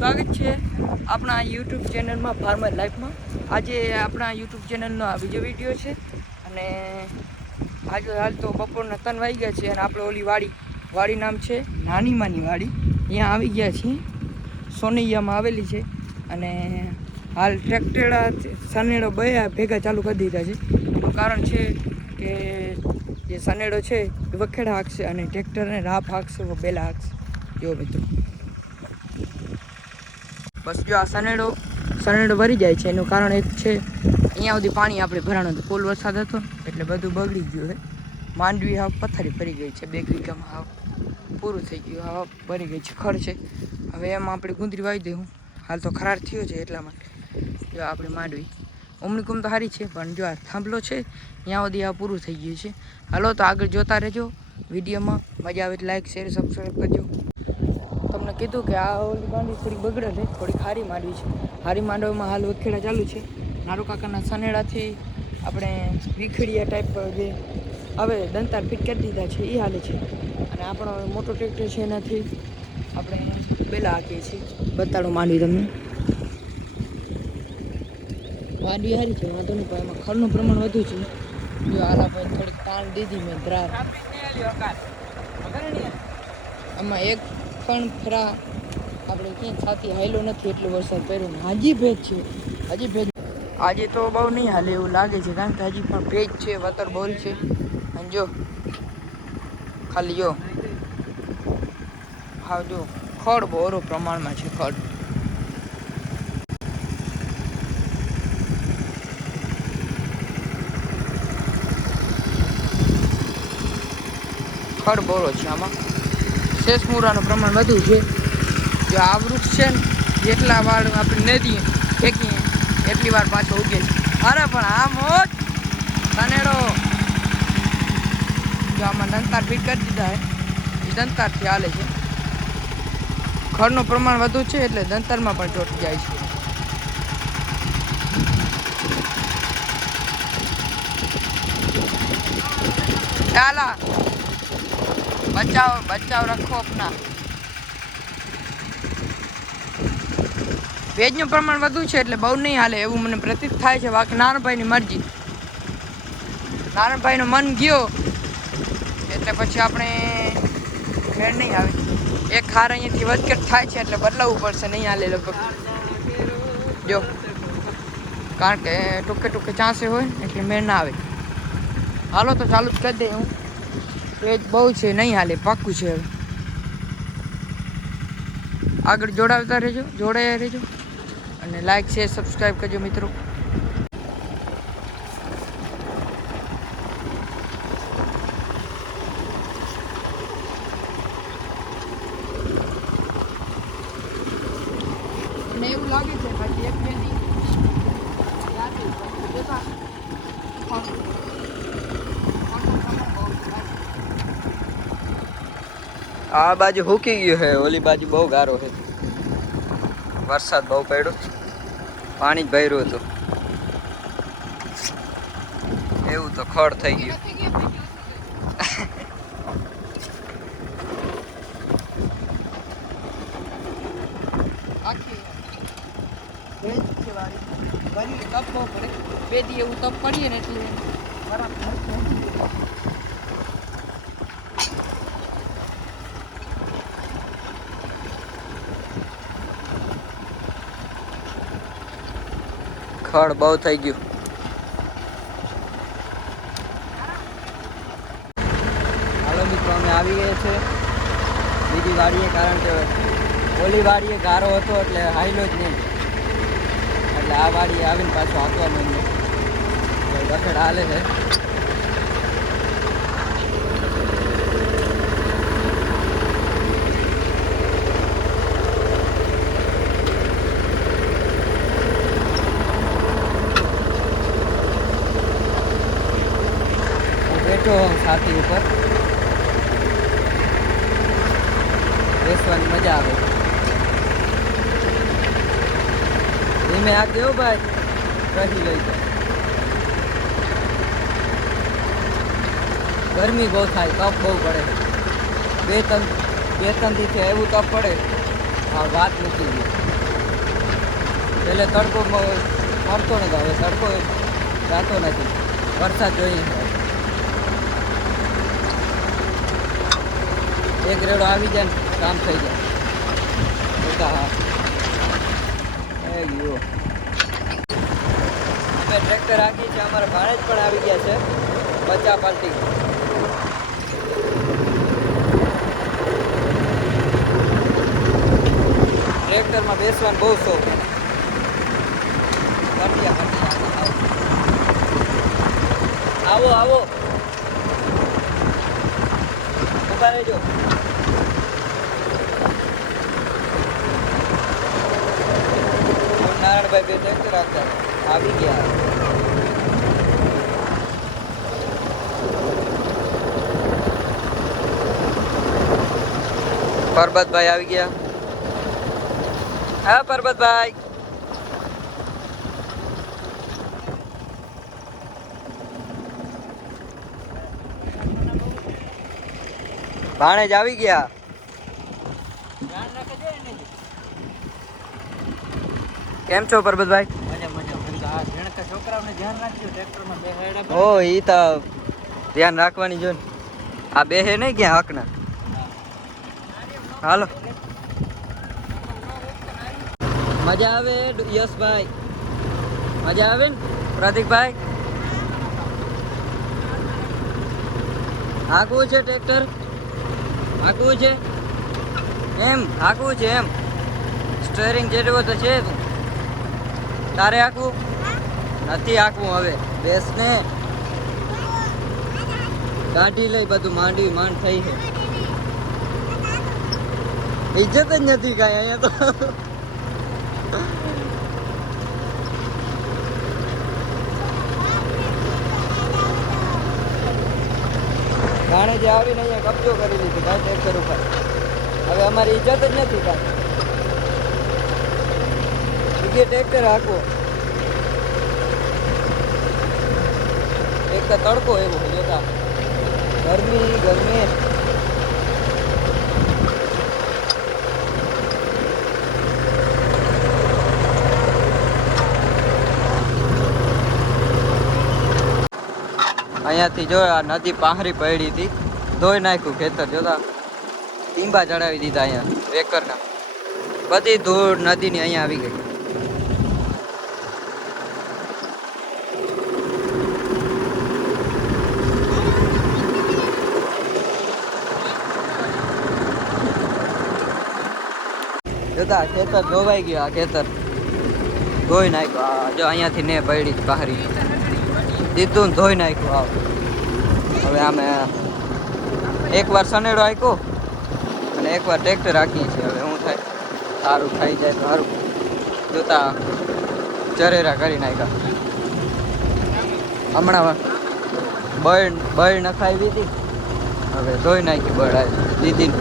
સ્વાગત છે આપણા યુટ્યુબ ચેનલમાં ફાર્મર લાઈફમાં. આજે આપણા યુટ્યુબ ચેનલનો આ બીજો વીડિયો છે અને આજે હાલ તો બપોરના ત્રણ વાગી ગયા છે અને આપણે ઓલી વાડી વાડી નામ છે નાની માની વાડી. અહીંયા આવી ગયા છીએ. સોનૈયામાં આવેલી છે અને હાલ ટ્રેક્ટેડા સનેડો બે ભેગા ચાલુ કરી દીધા છે. એનું કારણ છે કે જે સનેડો છે એ વખેડા હાંકશે અને ટ્રેક્ટરને રાપ હાંકશે બેલા હાંકશે. જો મિત્રો. બસ જો આ સનેડો સનેડો ભરી જાય છે. એનું કારણ એક છે, અહીંયા સુધી પાણી આપણે ભરાણું હતું. ફૂલ વરસાદ હતો, એટલે બધું બગડી ગયું છે. માંડવી હાવ પથારી ભરી ગઈ છે. બે વીઘામાં હાવ પૂરું થઈ ગયું. હાવ ભરી ગઈ છે. ખર છે. હવે એમાં આપણે ગુંદરી વાવી દઉં હાલ તો ખરાર થયો છે એટલા માટે. જો આપણે માંડવી. ઉમણીકુમ તો સારી છે, પણ જો આ થાંભલો છે ત્યાં સુધી આ પૂરું થઈ ગયું છે. હાલો તો આગળ જોતા રહેજો વિડીયોમાં. મજા આવે લાઈક શેર સબસ્ક્રાઈબ કરજો. કીધું કે આ ઓલી માંડવી થોડી બગડે છે થોડી હારી માંડવી છે. હારી માંડવામાં હાલ વખેડા ચાલુ છે. નારો કાકાના સનેડાથી આપણે વીખડીયા ટાઈપ જે હવે દંતાર ફિટ કરી દીધા છે એ હાલે છે. અને આપણો મોટો ટ્રેક્ટર છે એનાથી આપણે બેલા હાકીએ છીએ. બતાડો માંડવી તમને. માંડવી સારી છે વાંધો નહીં પણ એમાં ખરનું પ્રમાણ વધુ છે. જો આલા ભાઈ થોડીક તાણ દીધી મેં દ્રાર. આમાં એક પણ ફરા આપણે ક્યાંય છાતી હાયલો નથી, એટલો વરસાદ પડ્યો હજી ભેજ છે. હજી ભેજ. આજે તો બહુ નહીં હાલે એવું લાગે છે, કારણ કે હજી પણ ભેજ છે, વતર બોલ છે. અને જો, ખાલી જો. હા, જો, ખડ બહુ પ્રમાણમાં છે, ખડ. ખડ બોરો છે આમાં. શેષમુરાનું પ્રમાણ વધુ છે. જો આ વૃક્ષ છે ને, જેટલા વાર આપણે નદી ફેંકીએ, એટલી વાર પાછો ઉગે અરે પણ આ મોજ! સનેડો જો આમાં દંતાર ફીટ કરી દીધા એ દંતારથી હાલે છે. ખડનું પ્રમાણ વધુ છે એટલે દંતારમાં પણ ચોટી જાય છે. ચાલા બચાવ બચાવ રાખો અપના. ભેજનું પ્રમાણ વધુ છે એટલે બહુ નહીં હાલે એવું મને પ્રતીત થાય છે. બાકી નારણભાઈની મરજી. નારણભાઈનો મન ગયો. એટલે પછી આપણે મેળ નહીં આવે એક ખાર અહીંયાથી વધઘટ થાય છે એટલે બદલાવવું પડશે, નહીં હાલે લગભગ. જો. કારણ કે ટૂંકે ટૂંકે ચાંસે હોય, એટલે મેળ ના આવે. હાલો તો ચાલુ જ કરી દે હું. પેજ બહુ છે, નહીં હાલે, પાક્કું છે હવે. આગળ જોડાવતા રહેજો, જોડાયા રહેજો. અને લાઈક શેર સબસ્ક્રાઈબ કરજો મિત્રો મને એવું લાગે છે ભાઈ એક બે નહીં જાતે જોતા આ બાજુ હુકી ગયું છે. ઓલી બાજુ બહુ ગારો છે. વરસાદ બહુ પડ્યો પાણી જ ભર્યું હતું. એવું તો ખડ થઈ ગયું. બે દી એવું તપ પડીએ ને એટલે ખડ બહુ થઈ ગયું. હાલો મિત્રો, અમે આવી ગયા છે. બીજી વાડીએ, કારણ કે ઓલી વાડીએ ગારો હતો એટલે હાઈલો જ નહીં. એટલે આ વાડીએ આવીને પાછો આપવા માંડ્યો. રખડ હાલે છે હું બેઠો હું છાતી ઉપર. બેસવાની મજા આવે. ધીમે આ દેવો ભાઈ. રહી લઈ જાય ગરમી બહુ થાય તપ બહુ પડે. બે ત્રણ બે ત્રણ દિવસે એવું તપ પડે. હા વાત મૂકી ગઈ. એટલે તડકો મળતો નથી, હવે તડકો જાતો નથી. વરસાદ જોઈએ. એક રેડો આવી જાય ને, કામ થઈ જાય. જોતા હા. ગયો. અમે ટ્રેક્ટર રાખી છે અમારા જ પણ આવી ગયા છે. બચા પાલટી. ટ્રેક્ટરમાં બેસવાનું બહુ શોખ આવો આવો. ઊભા રહેજો. નારાયણભાઈ બે ટ્રેક્ટર રાખતા હતા. આવી ગયા પરબતભાઈ આવી ગયા હા પરબતભાઈ ભાણેજ આવી ગયા કેમ છો પરબતભાઈ? ઓ ઈ તો ધ્યાન રાખવાની જો ને આ બે હે નહીં ક્યાં હકના? હાલો. મજા આવે યશભાઈ? મજા આવે ને પ્રતિકભાઈ? હાંકવું છે ટ્રેક્ટર? હાકવું છે? એમ હાંકવું છે એમ. સ્ટેરિંગ જેટલું તો છે તું તારે આખું નથી આખું હવે. બેસ ને કાઢી લઈ બધું માંડવી માંડ થઈ છે. ઇજ્જત જ નથી કાંઈ, અહીંયા તો. જાણે જે આવીને અહીંયા કબજો કરી લીધો ભાઈ ટ્રેક્ટર ઉપર. હવે અમારી ઇજ્જત જ નથી કાંઈ. બીજે ટ્રેક્ટર હાંકવો. એક તડકો એવો જોતા. ગરમી ગરમી. અહીંયાથી જો આ નદી પાહરી પડી હતી, ધોઈ નાખ્યું ખેતર, જોતા. ટીંબા ચડાવી દીધા અહીંયા વેકરના બધી ધૂળ નદીની અહીંયા આવી ગઈ. જોતા ખેતર ધોવાઈ ગયું આ ખેતર. ધોઈ નાખ્યું. આ જો અહીંયાથી ને પડી બહારી દીધું ધોઈ નાખ્યું આવ. હવે આમે એકવાર સનેડો આખ્યો અને એકવાર ટ્રેક્ટર રાખીએ છીએ. હવે શું થાય? સારું ખાઈ જાય તો સારું જોતા ચરેરા કરી નાખ્યા. હમણાં બળ બળ નખાવી હતી હવે ધોઈ નાખી બળ આવી દીદી